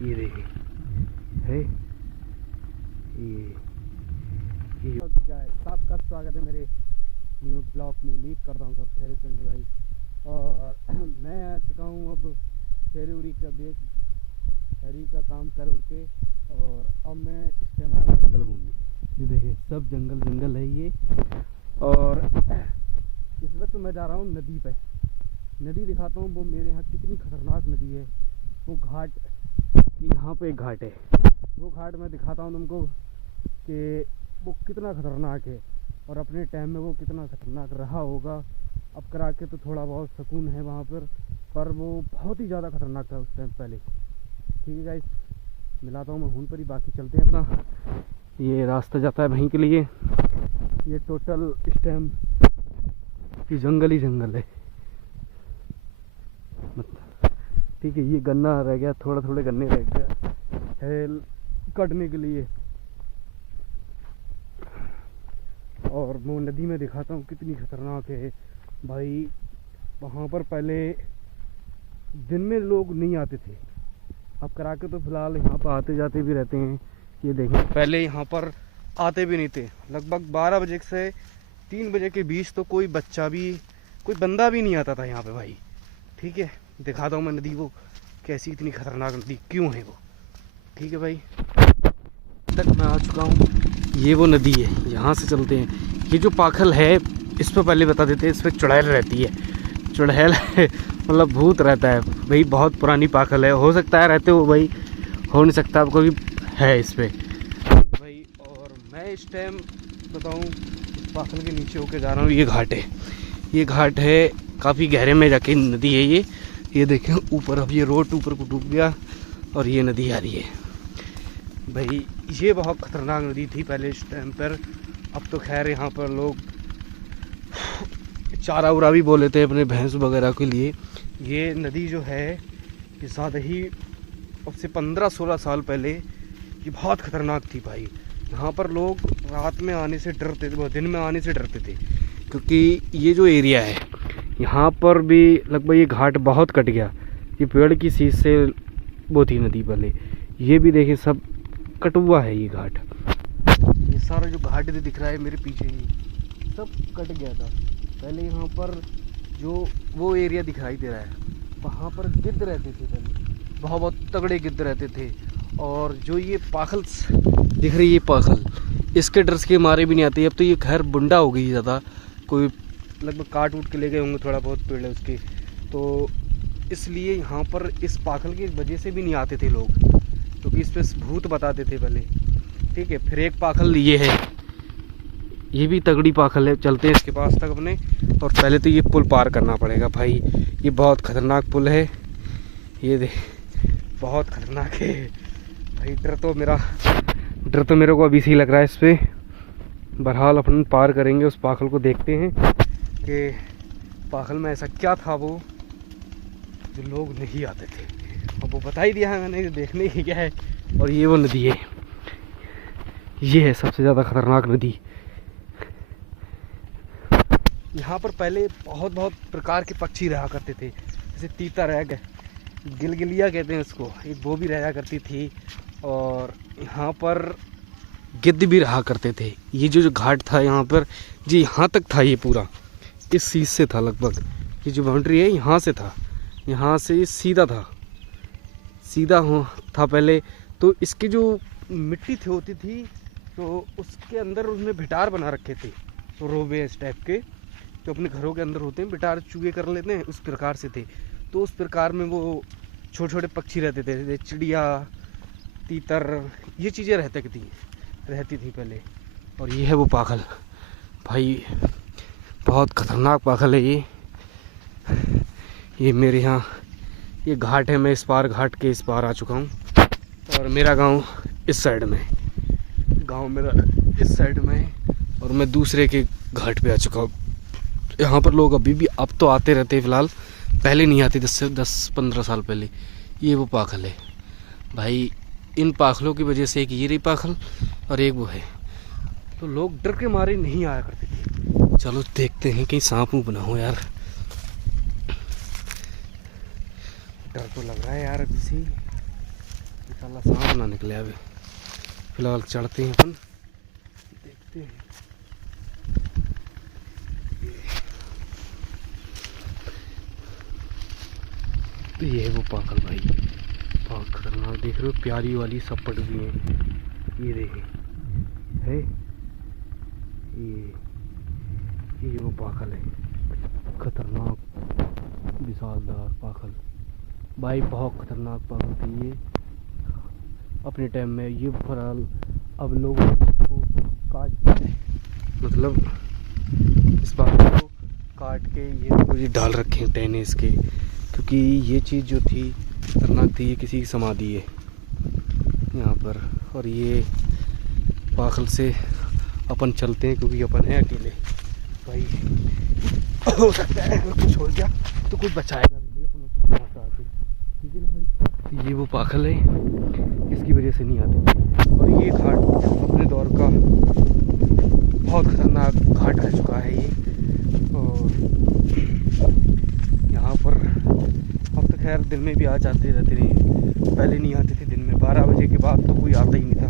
ये देखिए है ये क्या है। सबका स्वागत है मेरे न्यू ब्लॉग में। उम्मीद करता हूँ सब खैरियत से होंगे भाई। और मैं आ चुका हूँ अब फेरी उरी का फेरी का काम कर उड़ के, और अब मैं इस टाइम आया जंगल घूमने। ये देखिए सब जंगल है ये। और इस वक्त मैं जा रहा हूँ नदी पे। नदी दिखाता हूँ वो मेरे यहाँ कितनी खतरनाक नदी है। वो घाट, यहाँ पे एक घाट है, वो घाट मैं दिखाता हूँ तुमको कि वो कितना खतरनाक है और अपने टाइम में वो कितना खतरनाक रहा होगा। अब करा के तो थोड़ा बहुत सुकून है वहाँ पर वो बहुत ही ज़्यादा खतरनाक था उस टाइम पहले। ठीक है गाइस, मिलाता हूँ मैं हूँ पर ही, बाकी चलते हैं अपना। ये रास्ता जाता है वहीं के लिए। ये टोटल इस टाइम ये जंगल ही जंगल है। ठीक है, ये गन्ना रह गया, थोड़े गन्ने रह गया है काटने के लिए। और वो नदी में दिखाता हूँ कितनी खतरनाक है भाई। वहाँ पर पहले दिन में लोग नहीं आते थे, अब करा के तो फिलहाल यहाँ पर आते जाते भी रहते हैं। ये देखें, पहले यहाँ पर आते भी नहीं थे। लगभग 12 बजे से 3 बजे के बीच तो कोई बच्चा भी, कोई बंदा भी नहीं आता था यहाँ पे भाई। ठीक है, दिखाता हूँ मैं नदी वो कैसी, इतनी खतरनाक नदी क्यों है वो। ठीक है भाई, तक मैं आ चुका हूँ। ये वो नदी है, यहाँ से चलते हैं। ये जो पाखल है, इस पर पहले बता देते हैं, इस पर चुड़ैल रहती है। चुड़ैल मतलब भूत रहता है भाई। बहुत पुरानी पाखल है, हो सकता है रहते हो भाई, हो नहीं सकता आपको भी है इस पर भाई। और मैं इस टाइम बताऊँ, इस पाखल के नीचे होके जा रहा हूँ। ये घाट है, ये घाट है, काफ़ी गहरे में जाके नदी है ये देखें ऊपर। अब ये रोड ऊपर को डूब गया और ये नदी आ रही है भाई। ये बहुत ख़तरनाक नदी थी पहले इस टाइम पर। अब तो खैर यहाँ पर लोग चारा उरा भी बोले थे अपने भैंस वगैरह के लिए। ये नदी जो है ये ज़्यादा ही, अब से 15-16 साल पहले ये बहुत ख़तरनाक थी भाई। यहाँ पर लोग रात में आने से डरते थे, दिन में आने से डरते थे, क्योंकि ये जो एरिया है यहाँ पर भी लगभग ये घाट बहुत कट गया। ये पेड़ की सीध से वो थी नदी पहले। ये भी देखिए सब कटुआ है ये घाट। ये सारा जो घाट दिख रहा है मेरे पीछे ही सब कट गया था पहले। यहाँ पर जो वो एरिया दिखाई दे रहा है, वहाँ पर गिद्ध रहते थे पहले, बहुत तगड़े गिद्ध रहते थे। और जो ये पाखल दिख रही है, ये पाखल इसके डर के मारे भी नहीं आते। अब तो ये खैर बुंडा हो गई ज़्यादा, कोई लगभग काट उठ के ले गए होंगे, थोड़ा बहुत पेड़ है उसके, तो इसलिए यहाँ पर इस पाखल की वजह से भी नहीं आते थे लोग, क्योंकि इस पर भूत बताते थे पहले। ठीक है, फिर एक पाखल ये है, ये भी तगड़ी पाखल है। चलते हैं इसके पास तक अपने। और पहले तो ये पुल पार करना पड़ेगा भाई, ये बहुत ख़तरनाक पुल है। ये देख बहुत ख़तरनाक है भाई। डर तो मेरे को अभी से ही लग रहा है इस पर। बहरहाल अपन पार करेंगे उस पाखल को, देखते हैं कि पाखल में ऐसा क्या था वो जो लोग नहीं आते थे। अब वो बता ही दिया है मैंने, देखने ही क्या है। और ये वो नदी है, ये है सबसे ज़्यादा खतरनाक नदी। यहाँ पर पहले बहुत प्रकार के पक्षी रहा करते थे, जैसे तीतर है, गिलगिलिया कहते हैं उसको, एक वो भी रहा करती थी। और यहाँ पर गिद्ध भी रहा करते थे। ये जो घाट था यहाँ पर, जी यहाँ तक था, ये पूरा इस चीज़ से था लगभग। ये जो बाउंड्री है यहाँ से था, यहाँ से सीधा था, सीधा हो था पहले। तो इसकी जो मिट्टी होती थी, तो उसके अंदर उसमें भिटार बना रखे थे, तो रोबे इस टाइप के जो अपने घरों के अंदर होते हैं, भिटार चूहे कर लेते हैं, उस प्रकार से थे। तो उस प्रकार में वो छोटे छोटे पक्षी रहते थे, जैसे चिड़िया, तीतर, ये चीज़ें रहती थी पहले। और ये है वो पाखल भाई, बहुत ख़तरनाक पाखल है ये मेरे यहाँ ये घाट है। मैं इस पार घाट के इस पार आ चुका हूँ। और मेरा गांव इस साइड में, गांव मेरा इस साइड में, और मैं दूसरे के घाट पे आ चुका हूँ। यहाँ पर लोग अभी भी अब तो आते रहते हैं फिलहाल, पहले नहीं आते, 10-15 साल पहले। ये वो पाखल है भाई। इन पाखलों की वजह से एक ये रही पाखल और एक वो है, तो लोग डर के मारे नहीं आया करते थे। चलो देखते हैं कहीं सांप ऊँप ना हो यार, डर तो लग रहा है यार अभी से। साला सांप ना निकले। अभी फिलहाल चढ़ते हैं अपन, देखते हैं। ये है वो पागल भाई, बहुत खतरनाक। देख रहे हो प्यारी वाली सब पड़ गई हैं। ये देखें है, ये वो पागल है, खतरनाक विशालदार पागल भाई, बहुत खतरनाक पागल थी ये अपने टाइम में। ये फिलहाल अब लोग को काट, मतलब इस पागल को काट के ये मुझे डाल रखे हैं टेनिस के, क्योंकि ये चीज़ जो थी खतरनाक थी। ये किसी की समाधि है यहाँ पर, और ये पागल से अपन चलते हैं, क्योंकि अपन हैं अकेले भाई। हो सकता है अगर कुछ हो गया तो कुछ बचाएगा भी अपन को, ठीक है ना भाई। ये वो पागल है, इसकी वजह से नहीं आते। और ये घाट अपने दौर का बहुत खतरनाक घाट रह चुका है ये। और यहाँ पर अब तो खैर दिन में भी आ जाते रहते हैं, पहले नहीं आते थे दिन में। 12 बजे के बाद तो कोई आता ही नहीं था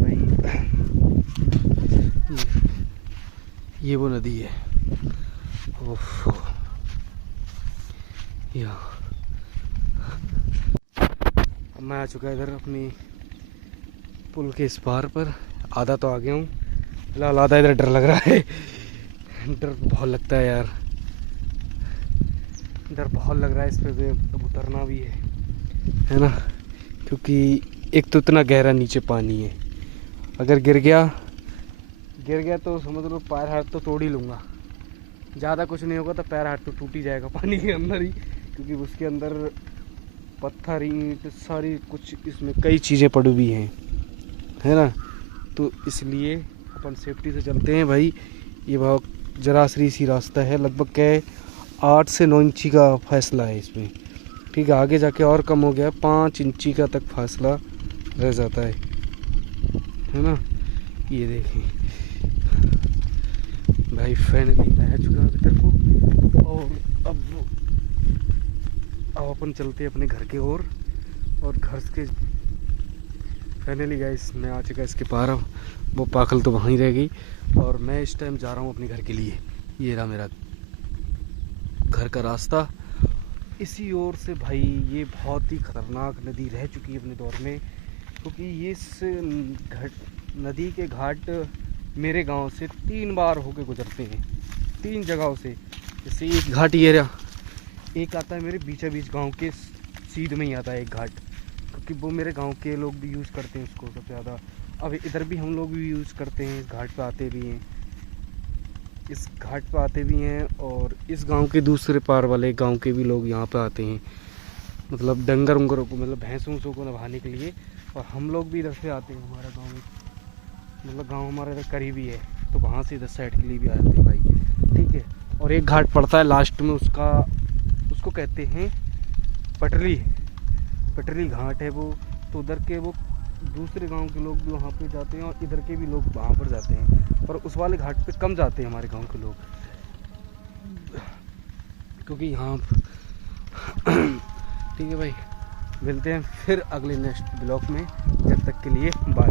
भाई। ये वो नदी है, ओह यहाँ। अब मैं आ चुका इधर अपनी पुल के इस पार पर, आधा तो आ गया हूँ फिलहाल, आधा इधर डर लग रहा है। डर बहुत लगता है यार, डर बहुत लग रहा है इस पे। अब उतरना भी है ना, क्योंकि एक तो इतना गहरा नीचे पानी है, अगर गिर गया तो समझ लो पैर हाथ तो तोड़ ही लूँगा। ज़्यादा कुछ नहीं होगा तो पैर हाथ तो टूट ही जाएगा पानी के अंदर ही, क्योंकि उसके अंदर पत्थर ईंट सारी कुछ, इसमें कई चीज़ें पड़ी हुई हैं, है ना। तो इसलिए अपन सेफ्टी से चलते हैं भाई। ये बहुत जरासरी सी रास्ता है, लगभग क्या 8 से 9 इंची का फासला है इसमें, ठीक है। आगे जाके और कम हो गया, 5 इंची का तक फासला रह जाता है ना। ये देखें भाई, फाइनली मैं आ चुका अभी तक को, और अब अपन चलते हैं अपने घर के और घर के। फाइनली गाइस मैं आ चुका इसके पार। अब वो पागल तो वहीं रह गई, और मैं इस टाइम जा रहा हूँ अपने घर के लिए। ये रहा मेरा घर का रास्ता। इसी ओर से भाई ये बहुत ही खतरनाक नदी रह चुकी है अपने दौर में, क्योंकि ये इस नदी के घाट मेरे गांव से 3 बार होके गुजरते हैं, 3 जगहों से। जैसे एक घाट ये रहा, एक आता है मेरे बीचा बीच गांव के सीध में ही आता है एक घाट, क्योंकि वो मेरे गांव के लोग भी यूज़ करते हैं उसको सबसे ज़्यादा। अब इधर भी हम लोग भी यूज़ करते हैं, इस घाट पे आते भी हैं, इस घाट पे आते भी हैं। और इस गांव के दूसरे पार वाले गांव के भी लोग यहाँ पे आते हैं, मतलब डंगर उंगरों को, मतलब भैंसों को नभाने के लिए। और हम लोग भी इधर से आते हैं, हमारा गाँव में मतलब गांव हमारा इधर करीबी है, तो वहाँ से इधर साइड के लिए भी आते हैं भाई, ठीक है। और एक घाट पड़ता है लास्ट में, उसको कहते हैं पटरी घाट है वो। तो उधर के वो दूसरे गांव के लोग भी वहाँ पे जाते हैं, और इधर के भी लोग वहाँ पर जाते हैं, पर उस वाले घाट पे कम जाते हैं हमारे गांव के लोग, क्योंकि यहाँ ठीक है भाई। मिलते हैं फिर अगले नेक्स्ट ब्लॉग में, जब तक के लिए बाय।